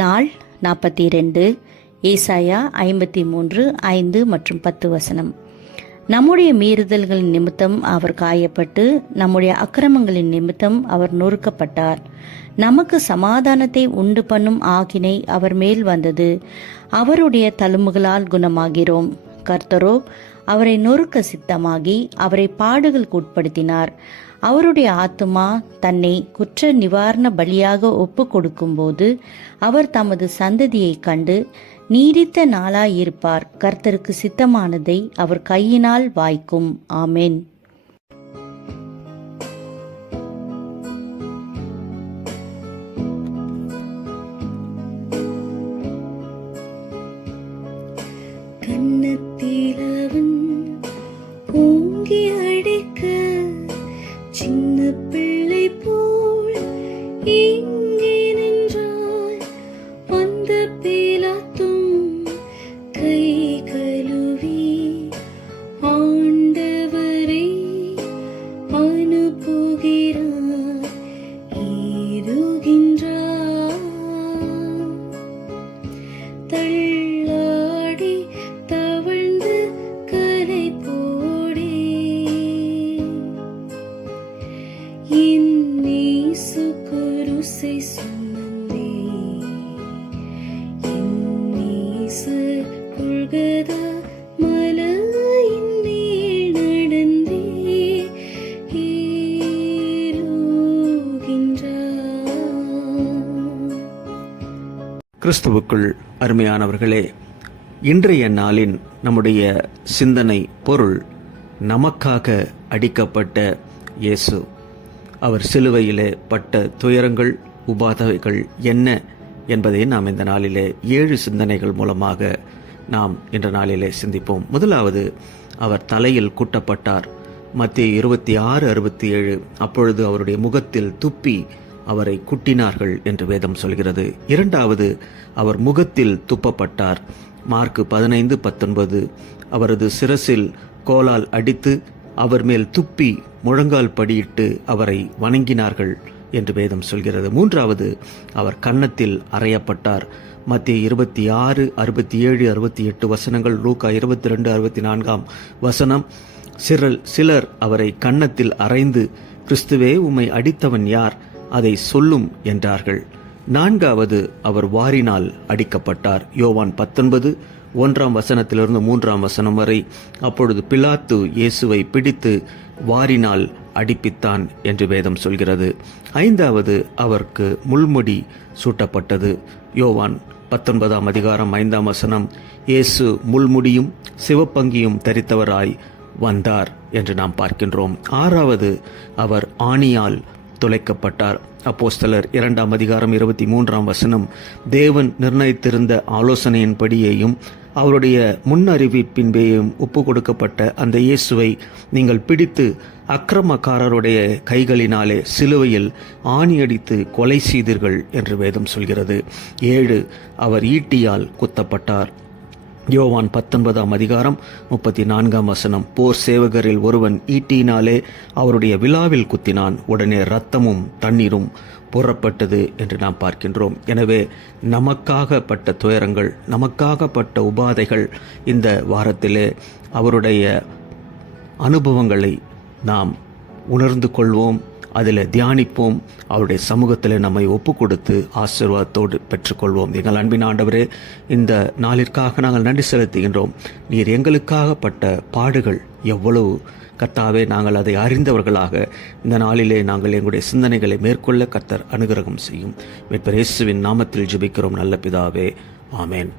நாள் 42, ஏசாயா 53, 5 மற்றும் 10 வசனம். நம்முடைய மீறுதல்களின் நிமித்தம் அவர் காயப்பட்டு, நம்முடைய அக்கிரமங்களின் நிமித்தம் அவர் நொறுக்கப்பட்டார். நமக்கு சமாதானத்தை உண்டு பண்ணும் ஆக்கினை அவர் மேல் வந்தது. அவருடைய தழும்புகளால் குணமாகிறோம். கர்த்தரோ அவரை நொறுக்க சித்தமாகி அவரை பாடுகளுக்கு உட்படுத்தினார். அவருடைய ஆத்துமா தன்னை குற்ற நிவாரண பலியாக ஒப்பு கொடுக்கும்போது அவர் தமது சந்ததியை கண்டு நீடித்த நாளாயிருப்பார். கர்த்தருக்கு சித்தமானதை அவர் கையினால் வாய்க்கும். ஆமென். கன்னத்திலவன் ஓங்கி அடிக்க, சின்ன பிள்ளை போல் இங்கே நின்றாய். அந்த பிலாத்தும் கை கழுவி ஆண்டவரை அனுப்புகிறார், ஏறுகின்றார். தள்ளாடி தவழ்ந்து கரை போடே, என் இயேசு குருசை சுமந்தே, என் இயேசு கொல்கதா மலையின் மேல் நடந்தே ஏறுகின்றார். கிறிஸ்துவுக்குள் அருமையானவர்களே, இன்றைய நாளின் நம்முடைய சிந்தனை பொருள் நமக்காக அடிக்கப்பட்ட இயேசு. அவர் சிலுவையிலே பட்ட துயரங்கள், உபாதைகள் என்ன என்பதை நாம் இந்த நாளிலே 7 சிந்தனைகள் மூலமாக நாம் இந்த நாளிலே சிந்திப்போம். முதலாவது, அவர் தலையில் குட்டப்பட்டார். மத்தேயு 26:67. அப்பொழுது அவருடைய முகத்தில் துப்பி அவரை குட்டினார்கள் என்று வேதம் சொல்கிறது. இரண்டாவது, அவர் முகத்தில் துப்பப்பட்டார். மார்க்கு 15:19. அவரது சிரசில் கோலால் அடித்து அவர் மேல் துப்பி முழங்கால் படியிட்டு அவரை வணங்கினார்கள் என்று வேதம் சொல்கிறது. மூன்றாவது, அவர் கன்னத்தில் அறையப்பட்டார். மத்தேயு 26:67, 68 வசனங்கள். லூக்கா 22:64 வசனம். சிலர் அவரை கன்னத்தில் அறைந்து, கிறிஸ்துவே, உம்மை அடித்தவன் யார்? அதை சொல்லும் என்றார்கள். நான்காவது, அவர் வாரினால் அடிக்கப்பட்டார். யோவான் 19:1 வசனத்திலிருந்து 3 வசனம் வரை. அப்பொழுது பிலாத்து இயேசுவை பிடித்து வாரினால் அடிப்பித்தான் என்று வேதம் சொல்கிறது. ஐந்தாவது, அவருக்கு முள்முடி சூட்டப்பட்டது. யோவான் 19:5 வசனம். இயேசு முள்முடியும் சிவப்பங்கியும் தரித்தவராய் வந்தார் என்று நாம் பார்க்கின்றோம். ஆறாவது, அவர் ஆணியால் துளைக்கப்பட்டார். அப்போஸ்தலர் 2:23 வசனம். தேவன் நிர்ணயித்திருந்த ஆலோசனையின்படியேயும் அவருடைய முன்னறிவிப்பின்பேயும் ஒப்பு கொடுக்கப்பட்ட அந்த இயேசுவை நீங்கள் பிடித்து அக்கிரமக்காரருடைய கைகளினாலே சிலுவையில் ஆணியடித்து கொலை செய்தீர்கள் என்று வேதம் சொல்கிறது. 7, அவர் ஈட்டியால் குத்தப்பட்டார். யோவான் 19:34 வசனம். போர் சேவகரில் ஒருவன் ஈட்டியினாலே அவருடைய விலாவில் குத்தினான். உடனே இரத்தமும் தண்ணீரும் புறப்பட்டது என்று நாம் பார்க்கின்றோம். எனவே நமக்காகப்பட்ட துயரங்கள், நமக்காகப்பட்ட உபாதைகள், இந்த வாரத்திலே அவருடைய அனுபவங்களை நாம் உணர்ந்து கொள்வோம், அதில் தியானிப்போம், அவருடைய சமூகத்தில் நம்மை ஒப்பு கொடுத்து ஆசீர்வாதத்தோடு பெற்றுக்கொள்வோம். எங்கள் அன்பின் ஆண்டவரே, இந்த நாளிற்காக நாங்கள் நன்றி செலுத்துகின்றோம். நீர் எங்களுக்காக பட்ட பாடுகள் எவ்வளவு கர்த்தாவே, நாங்கள் அதை அறிந்தவர்களாக இந்த நாளிலே நாங்கள் எங்களுடைய சிந்தனைகளை மேற்கொள்ள கர்த்தர் அனுகிரகம் செய்யும். மீட்பர் இயேசுவின் நாமத்தில் ஜெபிக்கிறோம் நல்ல பிதாவே. ஆமேன்.